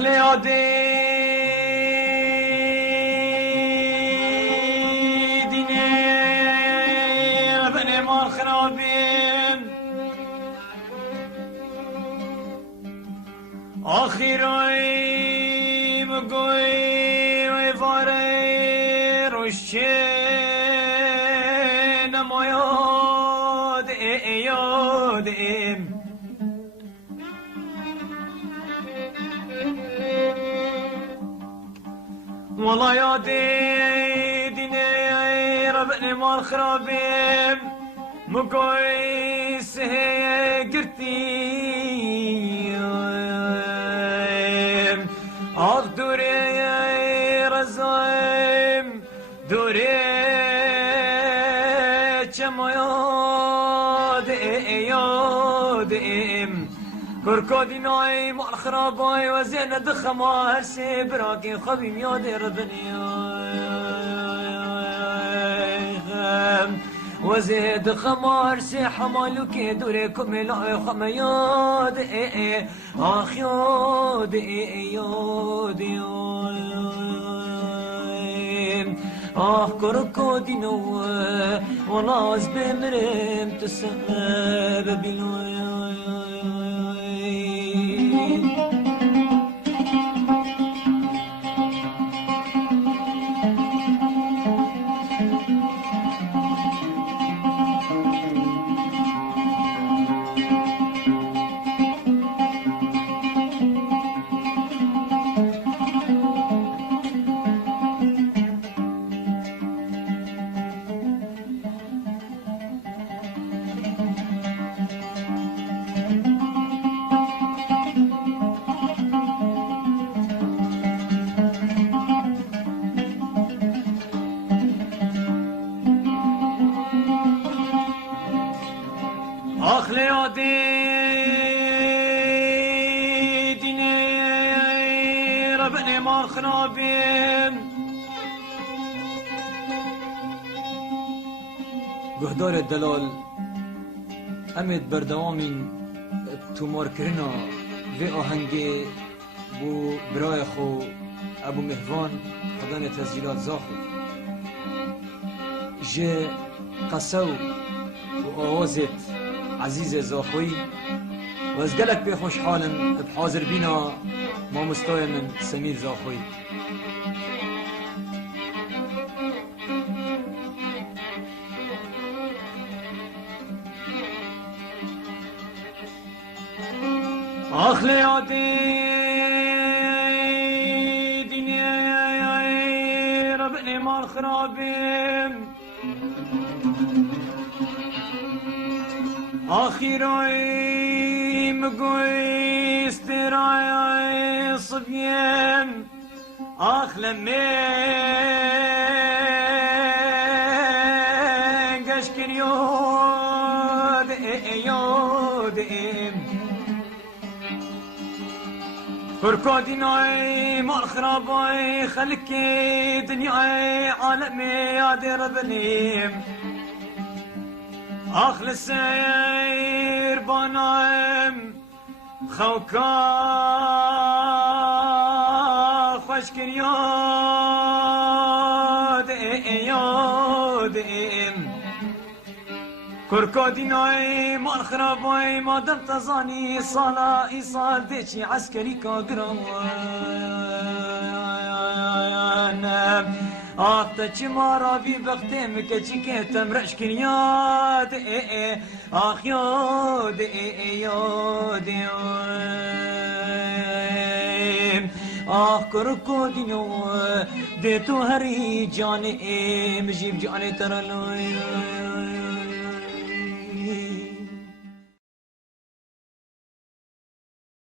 آخلی آدی دینه بنی مال خرابیم آخیرای مگوی و واره روشه نمایاد یادیم والله يادي ديني ربني مال خرابيم مقويس هي قرتي اخ دوري رزايم دوري كما يادم كركودي ناي مال خراباي وزين دخما هرسي براكي خبيم ياد ربني وزيد خمار سي حمالك دوريكم لا خم ياد اخ ياد ياد آه كركودي نو ولاز بمرم تسبب بلوي آخلی آدی دینی ربنی مال خرابیم گهدار دلال امید بردوامین تومار کرنا و آهنگ بو برای خو ابو مهوان خدان تسجیلات زاخو جه قصو و آوازت عزیز زاخوی و از گلک به خوشحالم بحاضر بینا ما مستوی من سمیر زاخوی آخلی آدی دینی ربنی مال خرابیم آخیرای مگوی استرای صبیم آخلمی گشکر یادیم فرکادینای مال خرابای خلکی دنیای عالمی یاد ربنیم آخل سير بنايم خوكا خشكر يادم كركوديناي مال خراباي ما دم تزاني صالا إيصال ديشي عسكري كاقران آختا چی مارا بی وقتیم که چی که تمرش کن یاد آخ یاد یاد آخ کرکو دینو ده تو هری جان مجیب جان ترلوی